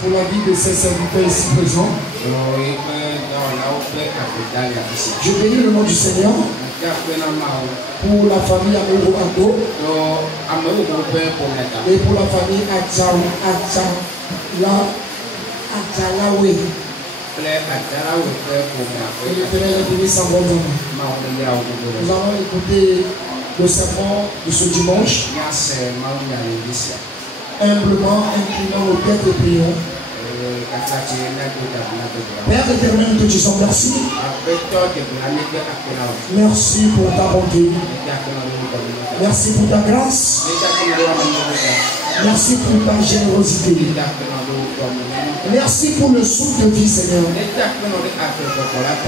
pour la vie de ces serviteurs ici présents. Je bénis le nom du Seigneur pour la famille Amourou Ado et pour la famille Adjalawe. Et l'Éternel est béni sans bon nom. Nous allons écouter le sermon de ce dimanche. Humblement inclinant nos têtes et prions. Père éternel, nous te disons merci. Merci pour ta bonté. Merci pour ta grâce. Merci pour ta générosité. Merci pour le souffle de vie, Seigneur.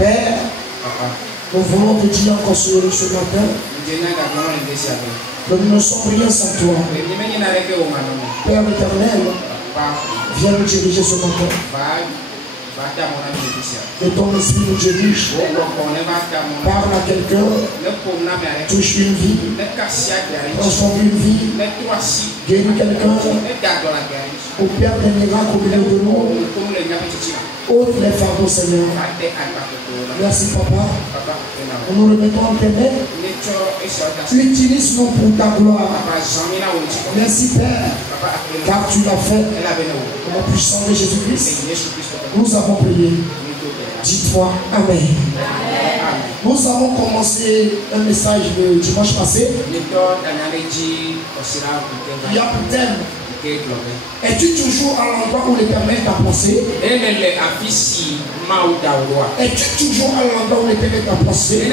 Père, nous voulons te dire encore ce matin que nous ne sommes rien sans toi. Père éternel, viens nous diriger ce matin. Que ton esprit nous dirige. Parle à quelqu'un. Touche une vie. Transforme une vie. Guéris quelqu'un. Opère des miracles au milieu de nous. Ôte les fardeaux, Seigneur. Merci, Papa. Nous nous remettons en tes mains. Utilise-nous pour ta gloire. Merci, Père. Car tu l'as fait. Au nom puissant de Jésus-Christ. Nous avons prié. Dites-moi Amen. Nous avons commencé un message le dimanche passé. Il y a pour thème: es-tu toujours à l'endroit où l'Éternel t'a placé? Es-tu toujours à l'endroit où l'Éternel t'a placé? 1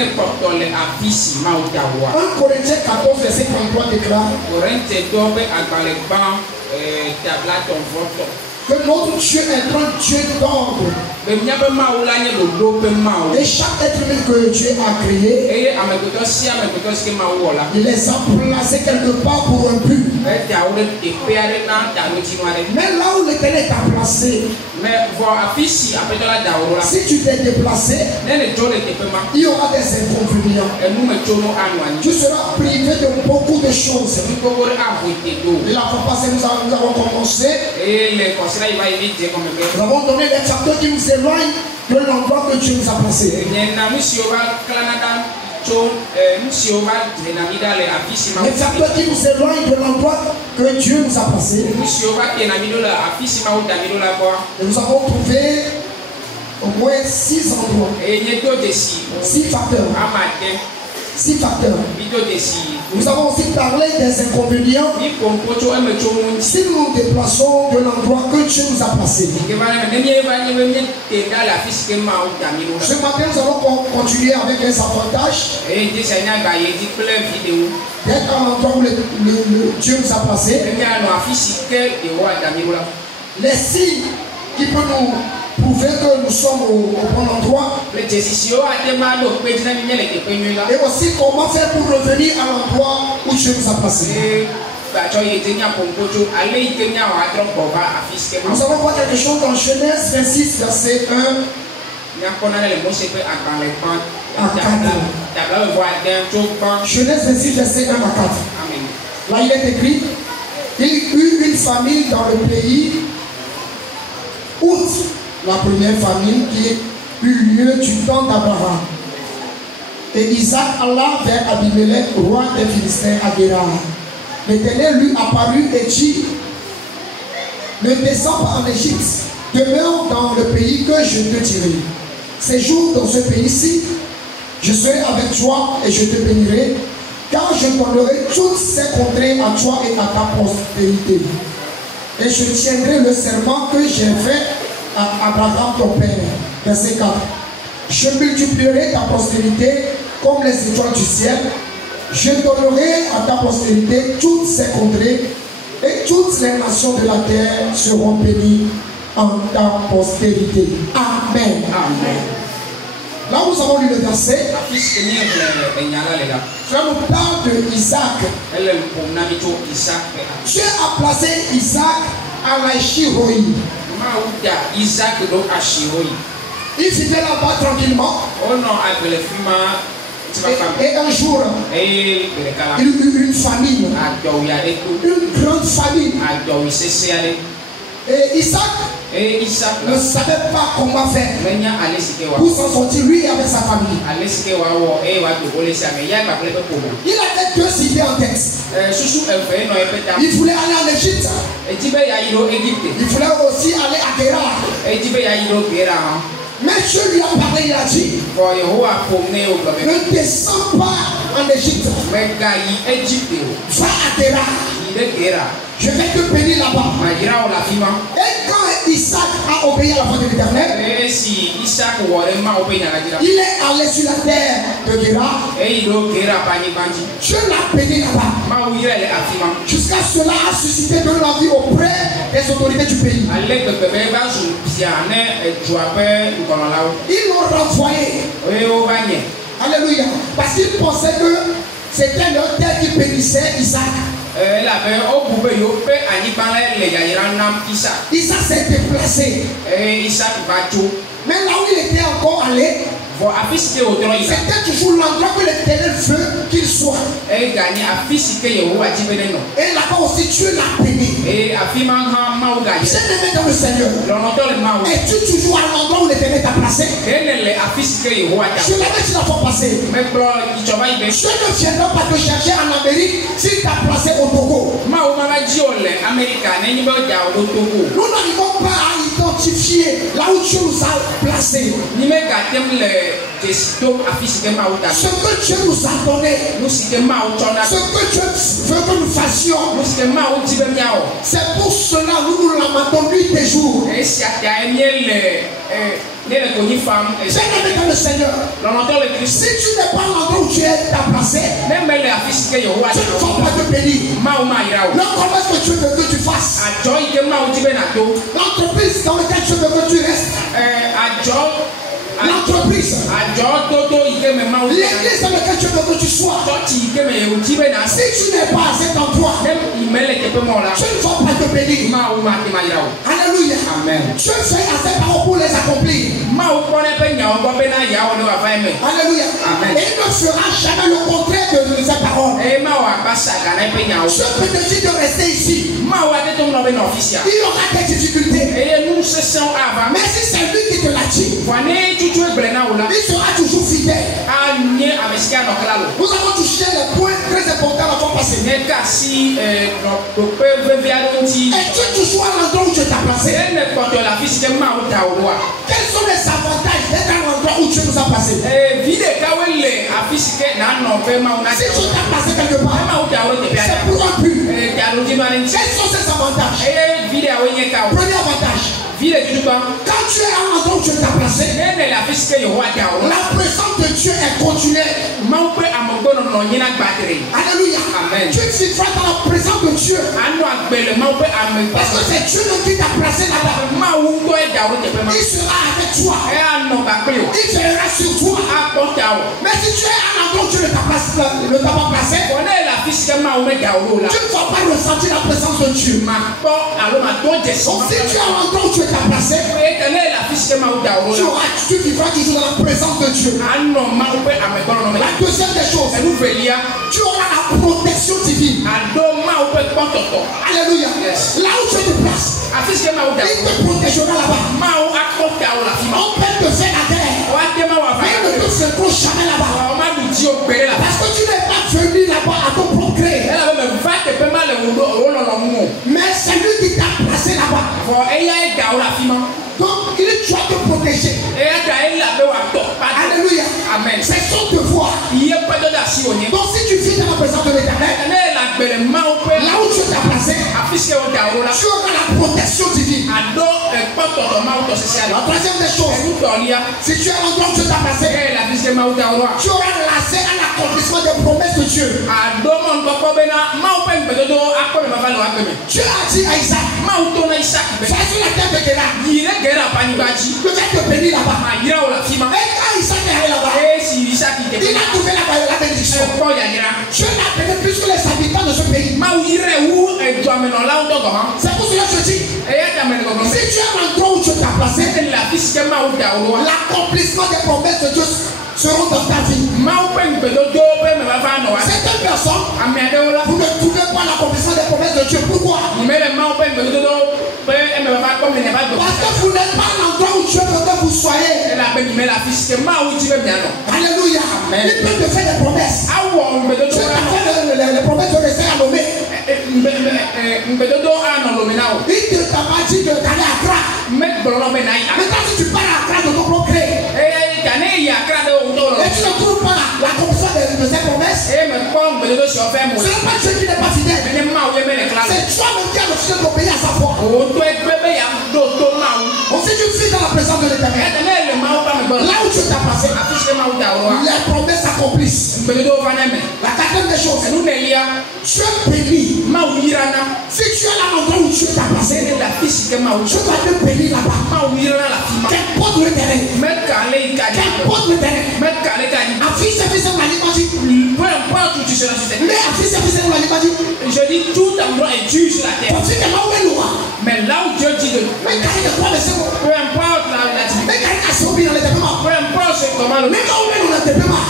Corinthiens 14, verset 33 déclare que notre Dieu est un Dieu d'ordre. Et chaque être humain que Dieu a créé, il les a placés quelque part pour un but. Mais là où l'Éternel t'a placé, si tu t'es déplacé, il y aura des inconvénients. Tu seras privé de beaucoup de choses. La fois passée, nous avons commencé. Nous avons donné des facteurs qui nous éloignent de l'endroit que Dieu nous a placé. Les facteurs qui nous éloignent de l'endroit que Dieu nous a placé. Et nous avons trouvé au moins 6 endroits. 6 facteurs. 6 facteurs. Nous avons aussi parlé des inconvénients si nous nous déplaçons de l'endroit que Dieu nous a placé. Ce matin, nous allons continuer avec les avantages d'être à l'endroit où Dieu nous a placé. Les signes qui peuvent nous prouver que nous sommes au bon endroit. Et aussi comment faire pour revenir à l'endroit où Dieu nous a placés. Nous allons voir quelque chose dans Genèse 26, verset 1 à 4. Genèse 26, verset 1 à 4. Là il est écrit: il y eut une famille dans le pays, outre la première famille qui eut lieu du temps d'Abraham. Et Isaac alla vers Abimelech, roi des Philistins, à Guérar. L'Éternel lui apparut et dit: ne descends pas en Égypte, demeure dans le pays que je te dirai. Séjourne dans ce pays-ci, je serai avec toi et je te bénirai, car je donnerai toutes ces contrées à toi et à ta postérité. Et je tiendrai le serment que j'ai fait à Abraham ton père. Verset 4. Je multiplierai ta postérité comme les étoiles du ciel. Je donnerai à ta postérité toutes ces contrées, et toutes les nations de la terre seront bénies en ta postérité. Amen. Amen. Là nous avons lu le verset. Frère nous parle de Isaac. Dieu a placé Isaac à la Shiroi. Il vivait là-bas tranquillement. Et un jour, il y eut une famine, une grande famine. Et Isaac ne savait pas comment faire pour s'en sortir, lui et avec sa famille. Il avait deux idées en tête. Il voulait aller en Égypte. Il voulait aussi aller à Guérar. Mais Dieu lui a parlé, il a dit, ne descends pas en Égypte. Va à Guérar. Je vais te bénir là-bas. Et quand Isaac a obéi à la voix de l'Éternel, il est allé sur la terre de Guérar. Dieu l'a béni là-bas. Jusqu'à cela a suscité de l'envie auprès des autorités du pays. Ils l'ont renvoyé. Alléluia. Parce qu'ils pensaient que c'était leur terre qui bénissait Isaac. Isaac s'est déplacé. Mais là où il était encore allé, c'était toujours l'endroit que l'Éternel veut qu'il soit. Et là-bas aussi Dieu l'a béni. Bien-aimé dans le Seigneur, es-tu toujours à l'endroit où l'Éternel t'a placé? Je l'avais dit la fois passée. Dieu ne viendra pas te chercher en Amérique s'il t'a placé au Togo. Nous n'arrivons pas à identifier là où Dieu nous a placés. Ce que Dieu nous a donné, ce que Dieu veut que nous fassions, c'est pour cela que nous nous lamentons nuit et jour. Bien-aimé dans le Seigneur, si tu n'es pas l'endroit où tu es placé, tu ne vas pas te bénir. Le commerce que Dieu veut que tu fasses, l'entreprise dans laquelle Dieu veut que tu restes, l'entreprise, l'église dans laquelle Dieu veut que tu sois, si tu n'es pas à cet endroit, tu ne vas pas te bénir. Alléluia. Amen. Dieu fait assez paroles pour les accomplir. Alléluia. Amen. Et il ne fera jamais le contraire de ces paroles. Je peux te dire de rester ici. Il y aura des difficultés. Mais si c'est lui qui te l'a dit, il sera toujours fidèle. Nous avons touché les points très importants la fois passée. Es-tu toujours à l'endroit où tu t'as placé? Quels sont les avantages d'être à l'endroit où Dieu nous a placés? Si tu t'as placé quelque part, c'est pour un but. Quels sont ces avantages? Premier avantage, quand tu es à l'endroit où tu t'as placé, la présence de Dieu est continuelle. Alléluia. Amen. Tu vivras dans la présence de Dieu. Parce que c'est Dieu qui t'a placé là-bas. Il sera avec toi. Il veillera sur toi. Mais si tu es à l'endroit où Dieu ne t'a pas placé, tu ne vas pas ressentir la présence de Dieu. Donc si tu es à l'endroit où tu t'as placé, tu vivras toujours dans la présence de Dieu. La deuxième des choses, tu auras la protection divine. Alléluia. Là où tu te places, il te protégera là-bas. On peut te faire la guerre, mais il ne te fera jamais là-bas. Parce que tu n'es pas venu là-bas à ton propre gré. Mais c'est lui qui t'a placé là-bas. Donc il doit te protéger. Alléluia. Amen. C'est son devoir. Donc si tu vis dans la présence de l'Éternel, là où tu t'as placé, tu auras la protection divine. La troisième des choses, si tu es à l'endroit où tu t'as placé, tu auras l'accès à l'accomplissement des promesses de Dieu. Dieu a dit à Isaac, va sur la terre de Guérar. Je vais te bénir là-bas. Et quand Isaac est allé là-bas, il a trouvé la bénédiction. Dieu l'a béni plus que les habitants de ce pays. C'est pour cela que je dis, si tu es à l'endroit où tu t'as placé, l'accomplissement des promesses de Dieu seront dans ta vie. Certaines personnes, vous ne trouvez pas l'accomplissement des promesses de Dieu. Pourquoi? Parce que vous n'êtes pas l'endroit où Dieu veut que vous soyez. Alléluia. Il peut te faire des promesses. Tu as fait les promesses de rester à Lomé. Il ne t'a pas dit d'aller à Accra. Maintenant, si tu pars à Accra de ton propre gré, et tu ne trouves pas l'accomplissement de ces promesses, ce n'est pas Dieu qui n'est pas fidèle. C'est toi-même qui as refusé d'obéir à sa voix. On sait que tu vis dans la présence de l'Éternel. Là où Dieu t'a passé, les promesses s'accomplissent. La quatrième des choses, Dieu bénit. Si tu es là l'endroit où Dieu t'a passé, Dieu va te bénir là-bas. Quelle porte le terrain? Quelle porte le terrain? Affiche service dans la limagie. Mais affiche service dans la limagie. Je dis tout endroit est dû sur la terre. Mais là où Dieu dit de peu importe la peu importe comment le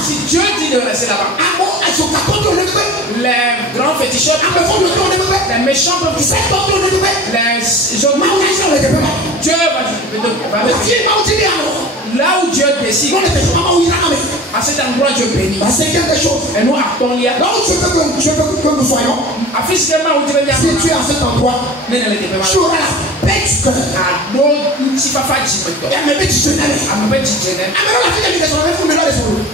si Dieu dit de rester là-bas, les grands féticheurs, les méchants peuvent Dieu va là où Dieu décide, à cet endroit Dieu bénit. La cinquième des choses, et nous actons là où Dieu veut que nous soyons, si tu es à cet endroit, tu auras la paix du cœur.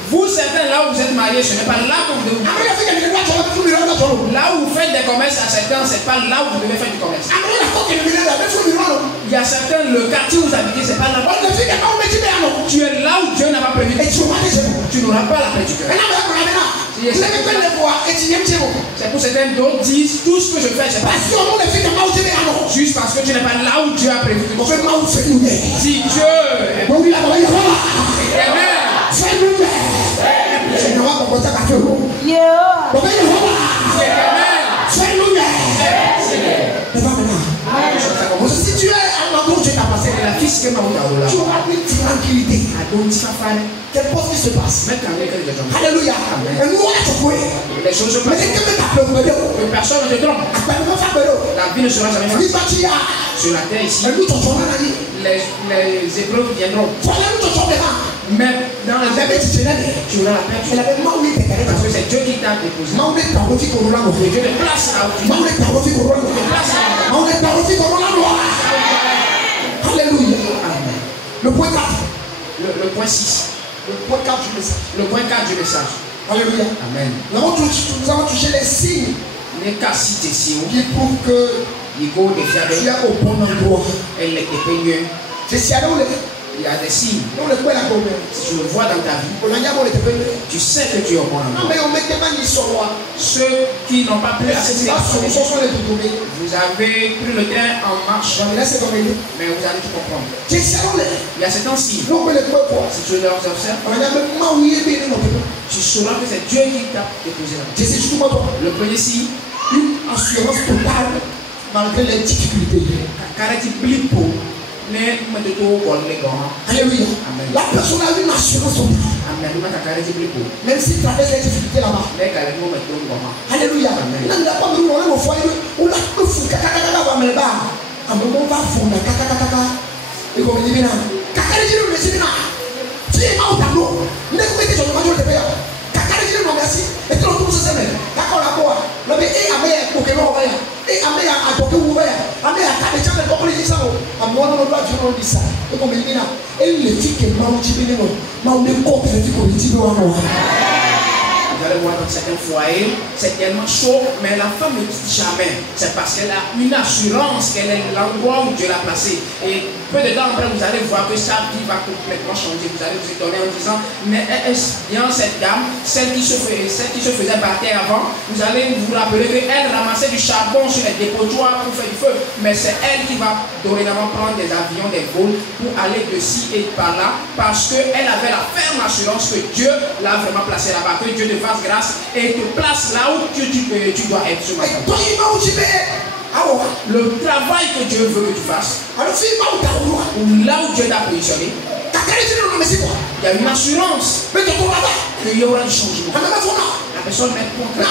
Vous certains là où vous êtes mariés, ce n'est pas là que vous devez. Là où vous faites des commerces à certains, ce n'est pas là où vous devez faire du commerce. Il y a certains, le quartier où vous habitez, ce n'est pas là. Tu es là où Dieu n'a pas prévu. Tu n'auras pas la paix du cœur. C'est pour certains d'autres disent tout ce que je fais, c'est pas juste parce que tu n'es pas là où Dieu a prévu. Si Dieu est bon, si tu es à l'endroit où Dieu t'a passé, tu auras une tranquillité. Quelle chose qui se passe? Alléluia. Et nous, on a trouvé. Les choses se passent. Personne ne te trompe. La vie ne sera jamais facile. Sur la terre ici, les épreuves viendront. Mais dans les épreuves, tu auras la paix. Parce que c'est Dieu qui t'a déposé. Dieu te place là où tu Alléluia. Amen. Le point 4. Le point 6. Le point 4 du message. Le point 4 du message. Alléluia. Amen. Nous avons touché les signes qui prouvent que tu es au bon endroit. Il y a des signes. Si tu le vois dans ta vie, tu sais que tu es au bon endroit. Ceux qui n'ont pas pris la vous avez pris le train en marche, mais vous allez tout comprendre. Il y a certains signes. Si tu les observes, tu sauras que c'est Dieu qui t'a déposé là. Le premier signe, une assurance totale malgré les difficultés. Alléluia. La personne a une assurance totale. Même s'il traverse les difficultés là-bas. Alléluia. Vous allez voir dans certains foyers, c'est tellement chaud, mais la femme ne dit jamais. C'est parce qu'elle a une assurance qu'elle est l'endroit où Dieu l'a placée. Et peu de temps après, vous allez voir que sa vie va complètement changer. Vous allez vous étonner en disant, mais est-ce bien cette dame, celle qui se faisait battre avant, vous allez vous rappeler qu'elle ramassait du charbon sur les dépotoirs pour faire du feu. Mais c'est elle qui va dorénavant prendre des avions, des vols pour aller de ci et par là, parce qu'elle avait la ferme assurance que Dieu l'a vraiment placée là-bas, que Dieu te fasse grâce et te place là où tu dois être sur ma vie. Le travail que Dieu veut que tu fasses, ou là où Dieu t'a positionné, il y a une assurance qu'il y aura du changement. La personne n'est pas.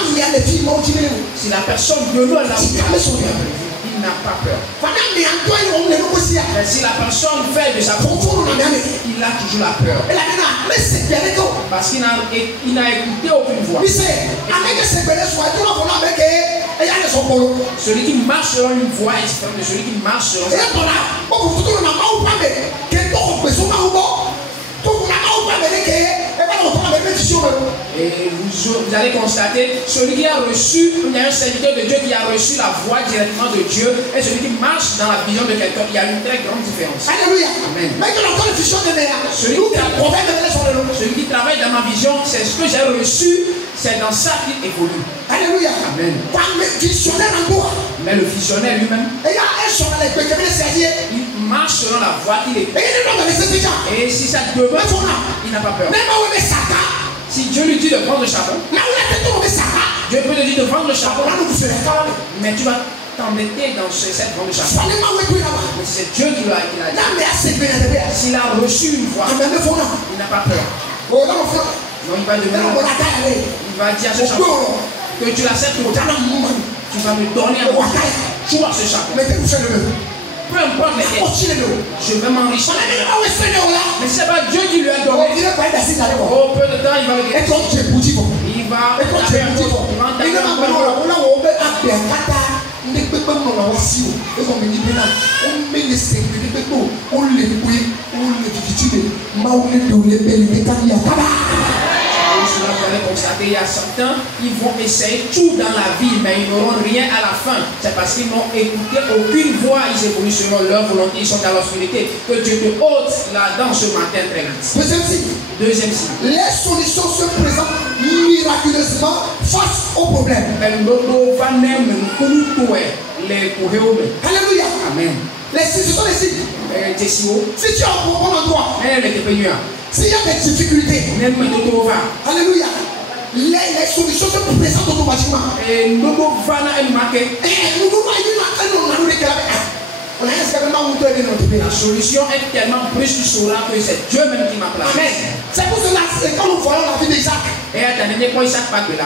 Si la personne de l'eau là où il il n'a pas peur. Mais si la personne fait de sa propre, il a toujours la peur. Parce qu'il n'a écouté aucune voix. Celui qui marche selon une voix est différent de celui qui marche selon sa voix. Et vous allez constater, celui qui a reçu, il y a un serviteur de Dieu qui a reçu la voix directement de Dieu, et celui qui marche dans la vision de quelqu'un, il y a une très grande différence. Alléluia. Amen. Celui qui travaille dans ma vision, c'est ce que j'ai reçu, c'est dans ça qu'il évolue. Alléluia. Amen. Mais le visionnaire lui-même, il marche selon la voie qu'il écoute. Et si ça demeure, il n'a pas peur. Si Dieu lui dit de prendre le charbon, Dieu peut te dire de prendre le charbon, mais tu vas t'embêter dans cette grande charbon. Mais c'est Dieu qui l'a dit. S'il a reçu une voix, il n'a pas peur. Non, il va demeurer. Il va dire à ce charbon que tu l'acceptes, tu vas me donner un bois. Tu vois ce charbon. Peu importe les questions, je vais m'enrichir. Mais c'est pas Dieu qui lui a donné. Au peu de temps, il va le dire. Il va vous allez constater, il y a certains, ils vont essayer tout dans la vie, mais ils n'auront rien à la fin. C'est parce qu'ils n'ont écouté aucune voix, ils évoluent selon leur volonté, ils sont dans l'obscurité. Que Dieu te ôte là-dedans ce matin très vite. Deuxième signe. Les solutions se présentent miraculeusement face aux problèmes. Alléluia. Amen. Les signes sont les signes. Si tu es au bon endroit, s'il y a des difficultés, alléluia, les solutions se présentent automatiquement. La solution est tellement plus tu sauras que c'est Dieu même qui m'a placé. C'est pour cela que quand nous voyons la vie d'Isaac, et attendez, quand Isaac part de là,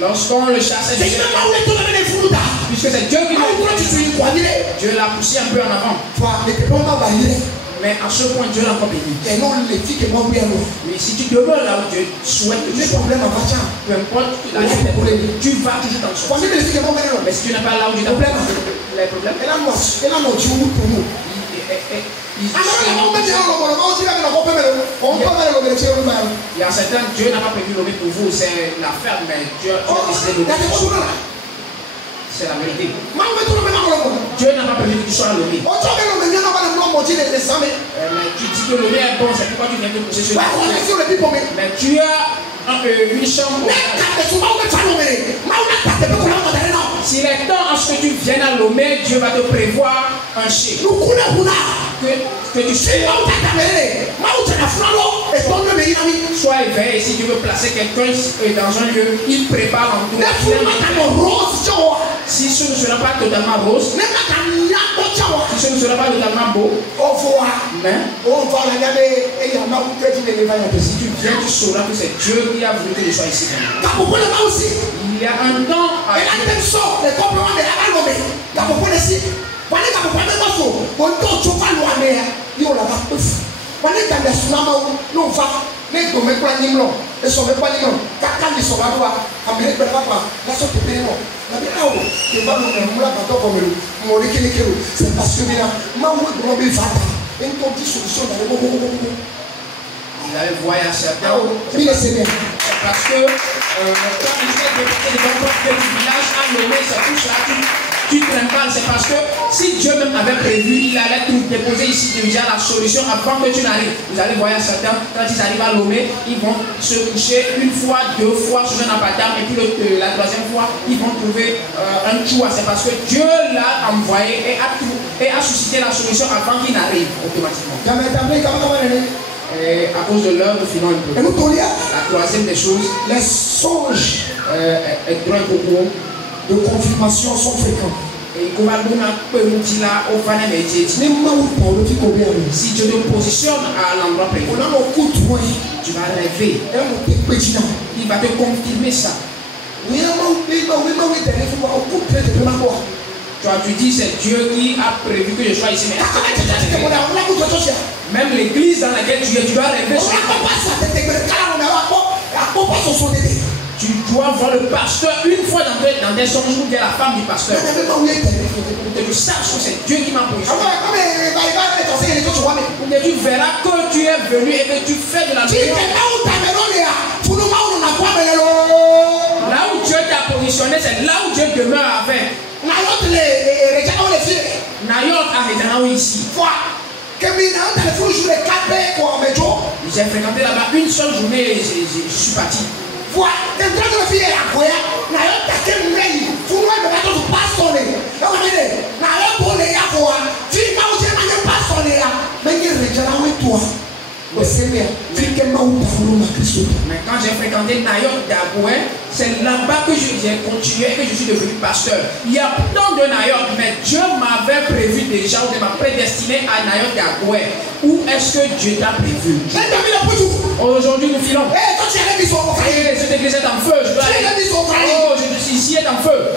lorsqu'on le chassait, puisque c'est Dieu qui l'a dit, Dieu l'a poussé un peu en avant. Mais à ce point, Dieu l'a encore béni. Mais si tu demeures là où Dieu souhaite que tu sois, peu importe la vie, tu vas toujours dans le mais si tu n'es pas là où Dieu t'a problème, les problèmes, il y a certains, Dieu n'a pas prévu l'homme pour vous, c'est la ferme, mais Dieu a décidé de l'homme. C'est la vérité. Dieu n'a pas prévu que tu sois l'homme. Mais tu dis que l'homme est bon, c'est pourquoi tu viens de pousser sur lui. Mais tu as une chambre. S'il est temps à ce que tu viennes à Lomé, Dieu va te prévoir un chèque. Que tu sais. Sois éveillé. Si tu veux placer quelqu'un dans un lieu, il prépare l'endroit. Si ce ne sera pas totalement rose, si ce ne sera pas totalement beau, mais si tu viens, tu sauras que c'est Dieu qui a voulu que je sois ici. Il y a un temps à c'est parce que il avait voyagé à certains. Parce que quand il fait des village à Lomé, c'est tout ça. Tu trimbales, c'est parce que si Dieu même avait prévu, il allait tout déposer ici déjà la solution avant que tu n'arrives. Vous allez voir certains, quand ils arrivent à Lomé, ils vont se coucher une fois, deux fois sur un appartement, et puis la troisième fois, ils vont trouver un toit. C'est parce que Dieu l'a envoyé et a suscité la solution avant qu'il n'arrive automatiquement. Et à cause de l'heure, nous finissons un peu. La troisième des choses, les songes de confirmation sont fréquents. Si Dieu te positionne à l'endroit prévu, tu vas rêver. Il va te confirmer ça. Toi, tu dis c'est Dieu qui a prévu que je sois ici. Même l'église dans laquelle tu es, tu dois rêver sur tu dois voir le pasteur une fois dans tes songes où il y a la femme du pasteur. Pour que tu saches que c'est Dieu qui m'a positionné. Et tu verras que tu es venu et que tu fais de la lumière. Là où Dieu t'a positionné, c'est là où Dieu demeure avec. Nayot a ici. J'ai fréquenté là-bas une seule journée et je suis parti. Mais quand j'ai fréquenté Nayot d'Agoué, c'est là-bas que j'ai continué et que je suis devenu pasteur. Il y a tant de Nayot, mais Dieu m'avait prévu déjà, ou m'a prédestiné à Nayot d'Agoué. Où est-ce que Dieu t'a prévu? Aujourd'hui nous filons. Cette église est en feu. Je dois aller. Oh, je suis ici est en feu.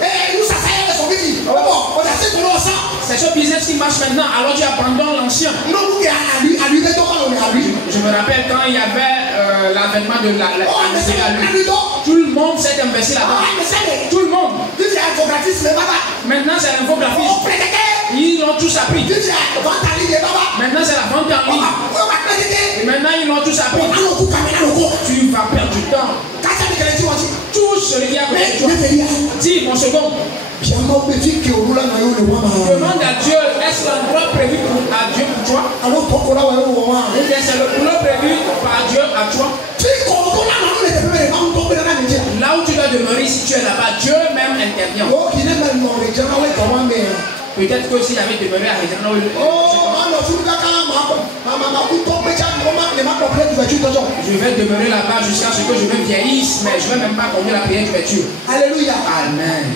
C'est ce business qui marche maintenant, alors tu abandonnes l'ancien. Je me rappelle quand il y avait l'avènement de la tout le monde s'est investi là-bas. Tout le monde. Maintenant c'est l'infographisme. Ils l'ont tous appris. Maintenant c'est la vente en ligne. Et maintenant ils l'ont tous appris. Tu vas perdre du temps. Tout celui qui a côté de toi. Dis mon second. Demande à Dieu, est-ce l'endroit prévu à Dieu pour toi? Ou bien c'est le boulot prévu par Dieu à toi? Là où tu dois demeurer, si tu es là-bas, Dieu même intervient. Peut-être que s'il avait demeuré à Réjana, je vais demeurer là-bas jusqu'à ce que je me vieillisse, mais je ne vais même pas conduire la prière d'ouverture. Alléluia. Amen.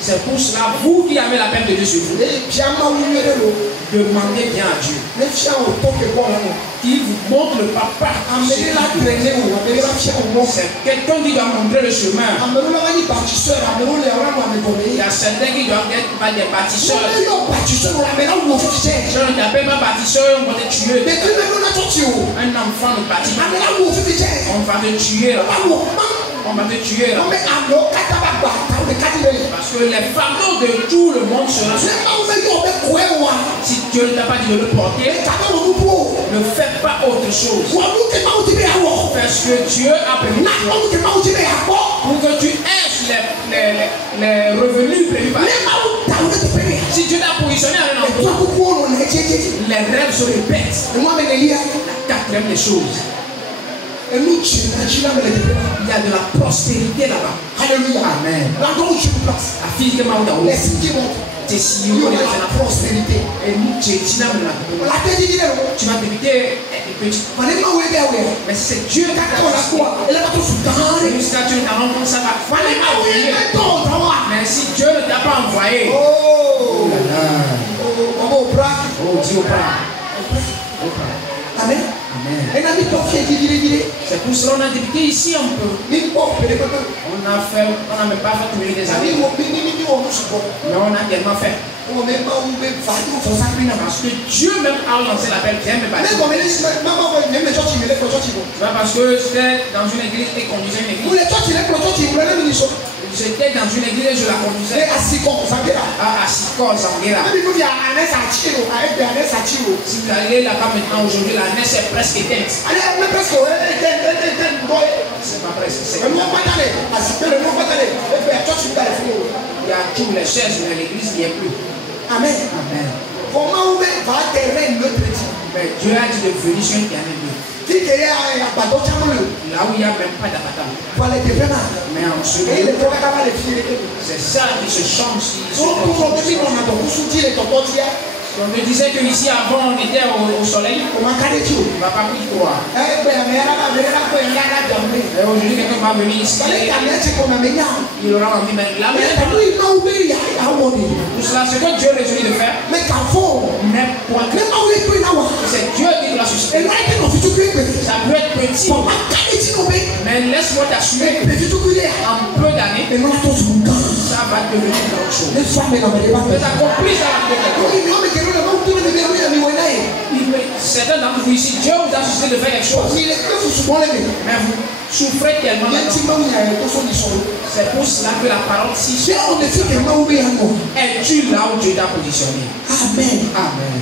C'est pour cela, vous qui avez l'appel de Dieu sur vous, demandez bien à Dieu qu'il vous montre le papa. C'est quelqu'un qui doit montrer le chemin. Il y a certains qui doivent être pas des bâtisseurs. Je ne t'appelle pas bâtisseur, on va te tuer. Un enfant de bâtiment. On va te tuer là. On va te tuer là. Parce que les fardeaux de tout le monde seront. Si Dieu ne t'a pas dit de le porter, ne fais pas autre chose. Parce que Dieu a prévu pour que tu aies les revenus prévus par Dieu. Si Dieu t'a positionné à un endroit, les rêves se répètent. La quatrième des choses. Il y a de la prospérité là-bas. Alléluia. Amen. La fille de Maoudaou. Tu vas la prospérité. Et nous, tu vas débuter petit. Mais c'est Dieu qui jusqu'à Dieu t'a rencontré, ça va. Mais si Dieu ne t'a pas envoyé, oh Dieu, Amen. C'est pour cela qu'on a débuté ici un peu. On n'a même pas fait tourner des années. Mais on a tellement fait. Parce que Dieu même a lancé l'appel. Parce que c'était dans une église et conduisait une église. J'étais dans une église et je la conduisais. À Sikor Zangera. Si vous allez là-bas maintenant aujourd'hui, la messe est presque éteinte. C'est pas presque. Il y a tous les chaises, mais l'église n'y est plus. Amen. Amen. Mais Dieu a dit de venir sur un terrain de là où il n'y a même pas d'abattement. Mais en ce moment, c'est ça qui se change. On me disait que ici avant on était au soleil. On m'a calé tout. On va pas plus croire. Et aujourd'hui quelqu'un va venir ici. Il aura envie de mettre la main. Tout cela, ce que Dieu a résolu de faire. Mais point que c'est Dieu qui doit susciter. Ça peut être petit. Mais laisse-moi t'assurer. En peu d'années, ça va devenir grand chose. Mais accomplis ça dans certains d'entre vous ici, Dieu vous a suscité de faire quelque chose. Mais vous souffrez tellement maintenant. C'est pour cela que la parole si es-tu là où Dieu t'a positionné? Amen. Amen.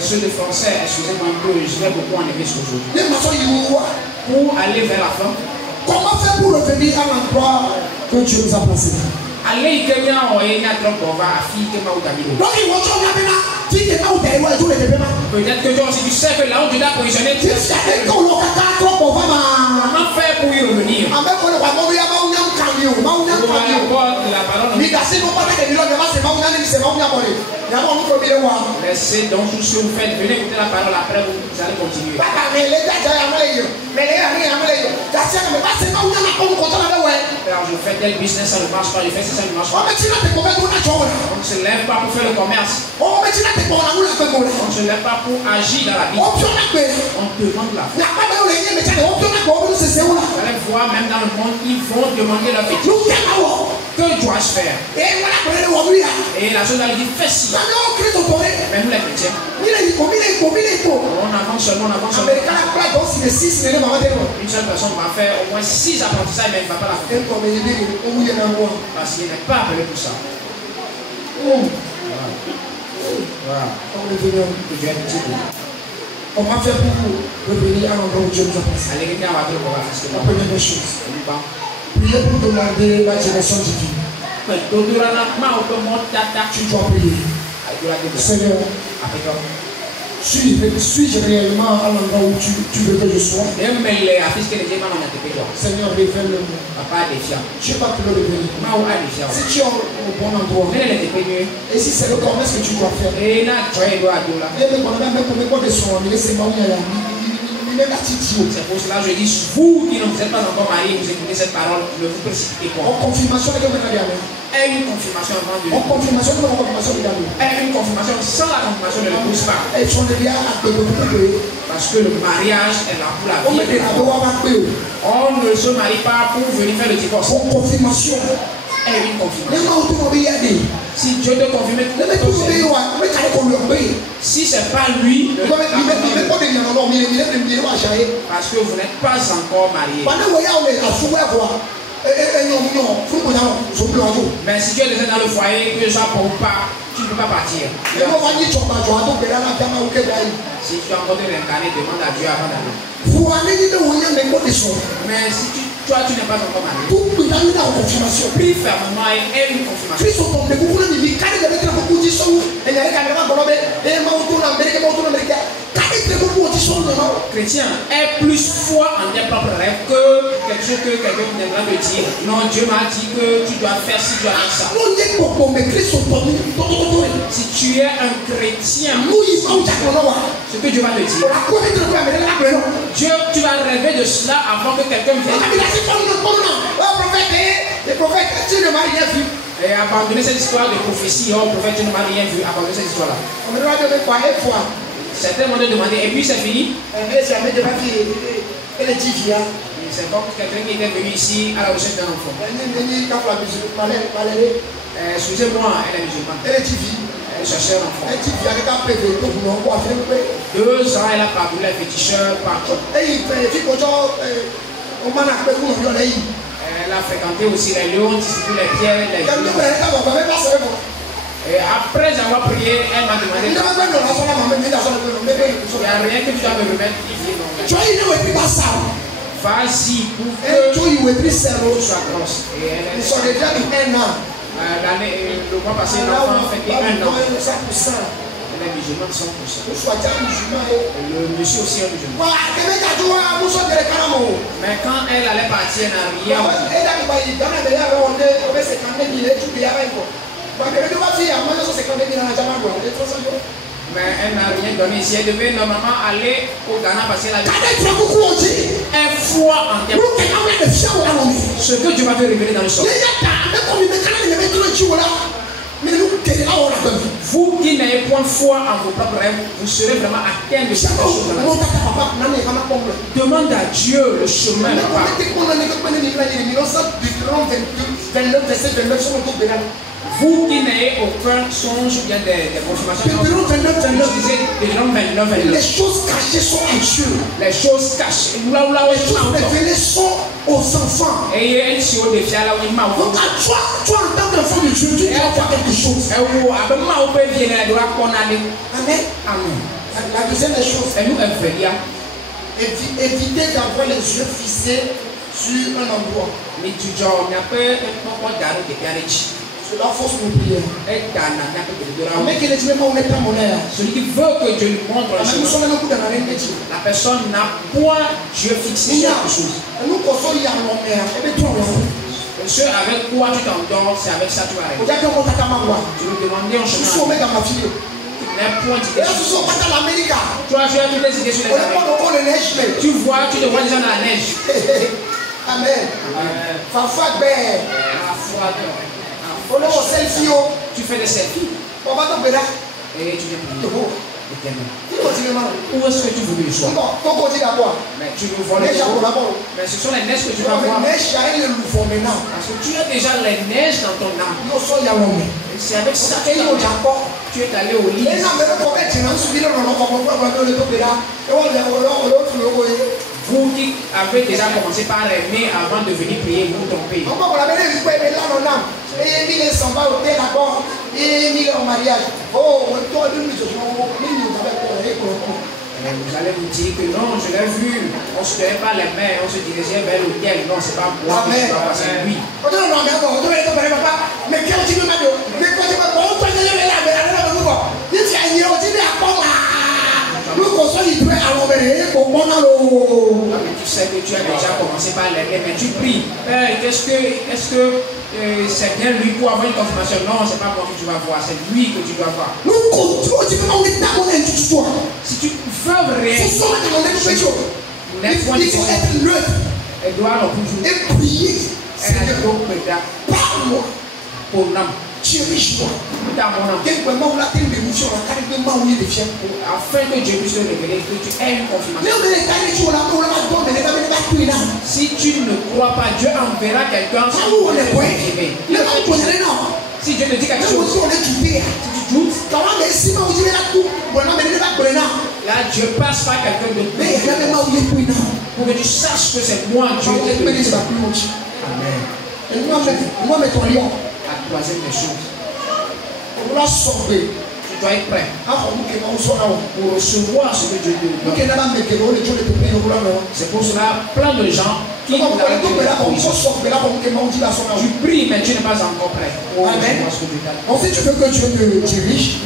Ceux de français, excusez-moi un peu, je vais beaucoup enlever ce aujourd'hui. Pour aller vers la fin. Comment faire pour revenir à l'endroit que Dieu nous a placé? Allez, que bien, on est à trop va à fille que Peut-être que toi aussi tu sais que là où Dieu t'a positionné, comment faire pour y revenir? Laissez donc tout ce que vous faites, venez écouter la parole, après vous allez continuer. Alors je fais tel business, ça ne marche pas, je fais ça ne marche pas. On ne se lève pas pour faire le commerce. On ne se lève pas pour agir dans la vie. On demande la foi. Vous allez voir, même dans le monde, ils vont demander la vie. Que dois-je faire? Et la chose elle dit fais ci. Même les chrétiens. On avance seulement, on avance seulement. Une seule personne va faire au moins 6 apprentissages, mais il ne va pas la faire. Parce qu'il n'est pas appelé pour ça. Voilà. On va faire pour revenir à l'endroit où Dieu nous a placé. La première des choses. Priez pour demander la direction divine. Tu dois prier. Seigneur, suis-je réellement à l'endroit où tu veux que je sois? Seigneur, révèle-le-moi. Je n'ai pas pu le révéler. Si tu es au bon endroit, et si c'est le commerce que tu dois faire, c'est pour cela que je dis, vous qui ne vous êtes pas encore mariés, vous écoutez cette parole, ne vous précipitez pas. En confirmation, et une confirmation avant de et une confirmation sans la confirmation ne le pousse pas. Parce que le mariage est là pour la vie. On ne se marie pas pour venir faire le divorce. En confirmation. Et une confirmation. Si Dieu te confirme, si ce n'est pas lui, parce que vous n'êtes pas encore marié. Mais si tu es déjà dans le foyer, que ça ne pas, tu ne peux pas partir. Si tu as encore de réincarner, demande à Dieu avant d'aller. Mais si toi tu n'es pas encore marié, prie fermement et aie une confirmation. Chrétien, aie plus foi en tes propres rêves que quelque chose que quelqu'un viendra te dire. Non, Dieu m'a dit que tu dois faire ci, tu dois faire ça. Si tu es un chrétien, ce que Dieu va te dire, Dieu, tu vas rêver de cela avant que quelqu'un vienne. Et abandonner cette histoire de prophétie, oh prophète, tu ne m'as rien vu, abandonner cette histoire-là. Certains m'ont demandé, et puis c'est fini. C'est comme quelqu'un qui était venu ici à la recherche d'un enfant. Excusez-moi, elle est musulmane. Elle cherchait un enfant. 2 ans, elle a parcouru les féticheurs partout. Elle a fréquenté aussi les lions, disciple les pierres, les lions. Et après avoir prié, elle m'a demandé. Il n'y a rien que tu dois me remettre ici. Vas-y pour que tu sois grosse. Et elle est le mois passé, l'enfant a fait 1 an. Elle est musulmane 100%. Le monsieur aussi est musulman. Mais quand elle allait partir, elle n'a rien. Mais elle n'a rien donné ici. Elle devait normalement aller au Ghana parce qu'elle a un foi en termes. Ce que Dieu m'avait révélé dans le sol. Vous qui n'avez point foi en vos propres rêves, vous serez vraiment atteint de certaines choses. Demande à Dieu le chemin. Vous qui n'avez aucun songe ou bien des confirmations, les choses cachées sont à Dieu. Les choses cachées. Les choses révélées sont aux enfants. Donc à toi, en tant qu'enfant de Dieu, tu dois faire quelque chose. Amen. La deuxième des choses, éviter d'avoir les yeux fixés sur un endroit. C'est la force de prière. Celui qui veut que Dieu lui montre le chemin. La personne n'a point Dieu fixé sur quelque chose. Ce avec quoi tu t'endors, c'est avec ça que tu vas rester. Tu lui demandais en chemin. Tu as toutes les idées sur les Américains. Tu vois, tu te vois déjà dans la neige. Amen. Tu fais des selfies. Et tu viens prier. Où est-ce que tu veux que je sois? Mais tu veux voler. Mais ce sont les neiges que tu vas voir. Parce que tu as déjà les neiges dans ton âme. Et c'est avec ça que tu es allé au lit. Vous qui avez déjà commencé par aimer avant de venir prier, vous trompez. Vous allez vous dire que non, je l'ai vu, on ne se tenait pas les mains, on se dirigeait vers l'autel. Non, c'est pas moi qui dois passer, lui. Tu sais que tu as déjà commencé par l'aimer, mais tu pries. Est-ce que c'est bien lui pour avoir une confirmation? Non, c'est pas moi que tu vas voir, c'est lui que tu dois voir. Si tu veux réellement, il faut être neutre. Elle doit et prier. Parle-moi. Pour l'âme. Dirige-moi. Dans mon âme. Afin que Dieu puisse te révéler que tu aies une confirmation. Si tu ne crois pas, Dieu enverra quelqu'un pour te confirmer. Si Dieu te dit quelque chose, si tu doutes, là Dieu passe par quelqu'un de pour que tu saches que c'est moi Dieu. Amen. La troisième des choses, tu dois être prêt pour recevoir ce que Dieu te donne. C'est pour cela plein de gens qui tu pries mais tu n'es pas encore prêt. Amen. Donc si tu veux que Dieu te dirige,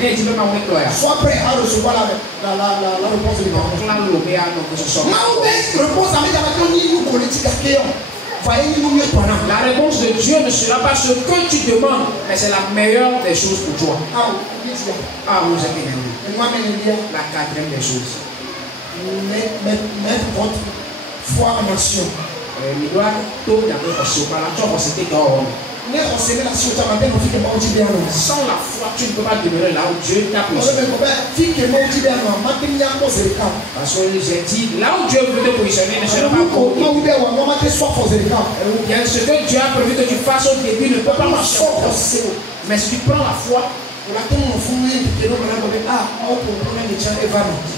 sois prêt à recevoir la réponse de Dieu. La réponse de Dieu ne sera pas ce que tu demandes, mais c'est la meilleure des choses pour toi. Ah, vous êtes énervé. La quatrième des choses. Mettre votre foi en action. Sans la foi, tu ne peux pas demeurer là où Dieu t'a positionné. Parce que j'ai dit, là où Dieu veut te positionner ne sera pas pour bien ce que Dieu a prévu que tu fasses au début ne peut pas marcher. Mais si tu prends la foi, si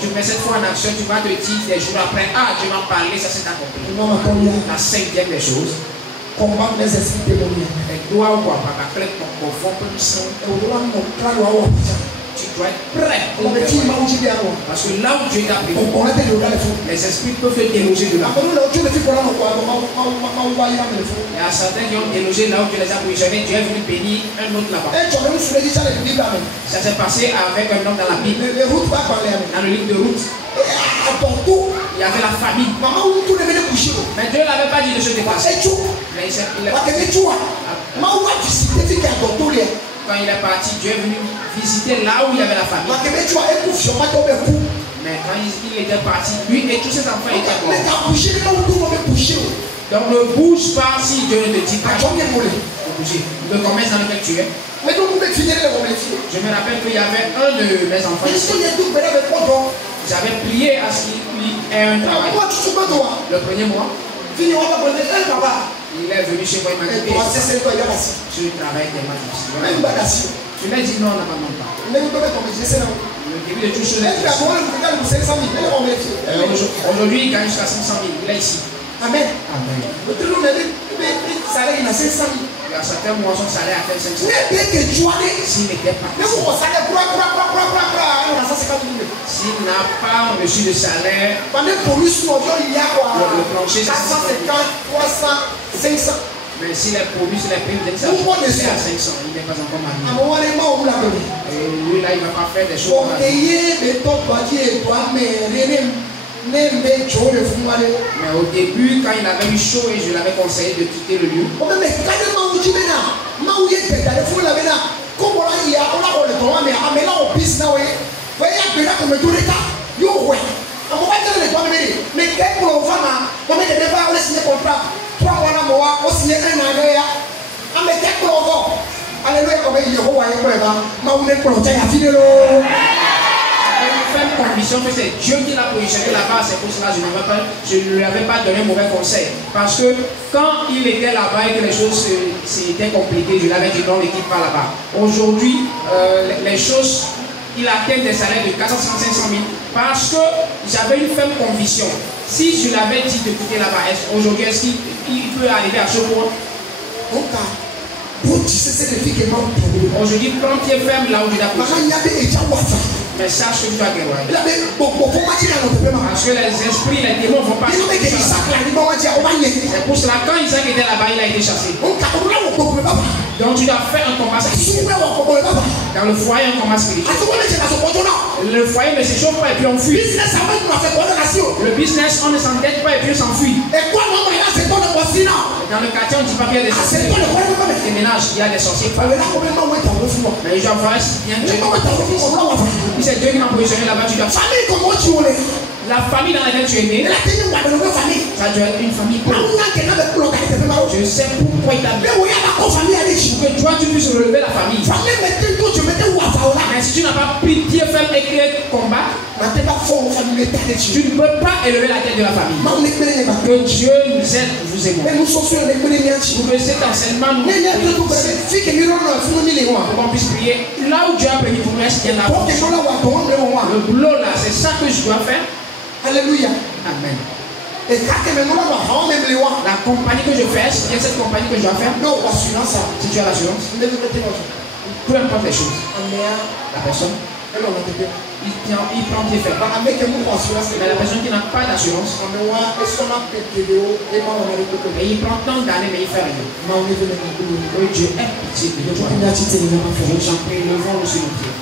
tu mets cette foi en action, tu vas te dire des jours après, ah, Dieu m'a parlé, ça s'est accompli. La cinquième des choses, combattre les esprits démoniaques. Tu dois être prêt. Parce que là où Dieu t'a pris, les esprits peuvent te déloger de là. Il y a certains qui ont délogé là où Dieu les a positionnés. Dieu est venu bénir un autre là-bas. Ça s'est passé avec un homme dans la Bible. Dans le livre de Ruth. Il y avait la famille. Mais Dieu ne l'avait pas dit de se déplacer. Mais il quand il est parti, Dieu est venu visiter là où il y avait la famille. Mais quand il était parti, lui et tous ses enfants étaient morts. Donc ne bouge pas si Dieu ne te dit pas. Le commerce dans lequel tu es. Je me rappelle qu'il y avait un de mes enfants ici. J'avais prié à ce qu'il ait un travail. Le premier mois, il est venu chez moi, il m'a dit tu travailles tellement difficile. Je lui ai dit non, n'abandonne pas. Le début de tout chose est aujourd'hui, il gagne jusqu'à 500 000. Il est ici. Amen. Amen. Il y a certains mois, son salaire a fait 500 000. S'il n'était pas s'il n'a pas reçu de salaire, le plancher c'est 500. Mais s'il est promu, s'il est payé, c'est à 500. Il n'est pas encore marié. Et lui là, il ne va pas faire des choses. Mais au début, quand il avait eu chaud et je l'avais conseillé de quitter le lieu, ferme conviction que c'est Dieu qui l'a positionné là-bas. C'est pour cela que je ne lui avais pas donné un mauvais conseil. Parce que quand il était là-bas et que les choses c'était compliquées, je lui avais dit non, l'équipe pas là-bas. Aujourd'hui, les choses, il atteint des salaires de 400 500 000 parce que j'avais une ferme conviction. Si je l'avais dit de quitter là-bas, aujourd'hui, est-ce qu'il peut arriver à ce point? Aujourd'hui, prends pied ferme là où tu l'as posé. Mais sache que tu dois guérir. Parce que les esprits, les démons vont pas. C'est pour cela quand Isaac était là-bas, il a été chassé. Donc tu dois faire un combat spirituel. Dans le foyer, un combat spirituel. Le foyer ne s'échauffe pas et puis on fuit. Le business, on ne s'entête pas et puis on s'enfuit. Dans le quartier, on ne dit pas qu'il y a des sorciers. Des ménages, il y a des sorciers. Mais je dois voir si bien Dieu. C'est Dieu qui m'a positionné là-bas, tu dois. La famille dans laquelle tu es né, ça doit être une famille. Je sais pourquoi il t'a mis. Pour que toi tu puisses relever la famille. Mais si tu n'as pas pris pied ferme et créé combat, tu ne peux pas élever la tête de la famille. Que Dieu nous aide, vous aimons. Pour que cet enseignement nous aide. Pour qu'on puisse prier. Là où Dieu a permis pour nous, est-ce qu'il y en a? Le boulot là, c'est ça que je dois faire. Alléluia. Amen. La compagnie que je fais, c'est bien cette compagnie que je dois faire. Si tu as l'assurance, peu importe les choses. La personne, il prend pied ferme. Mais la personne qui n'a pas d'assurance, et il prend tant d'années, mais il fait rien. Que Dieu ait pitié de toi. Je t'en prie, levons-nous sur nos pieds.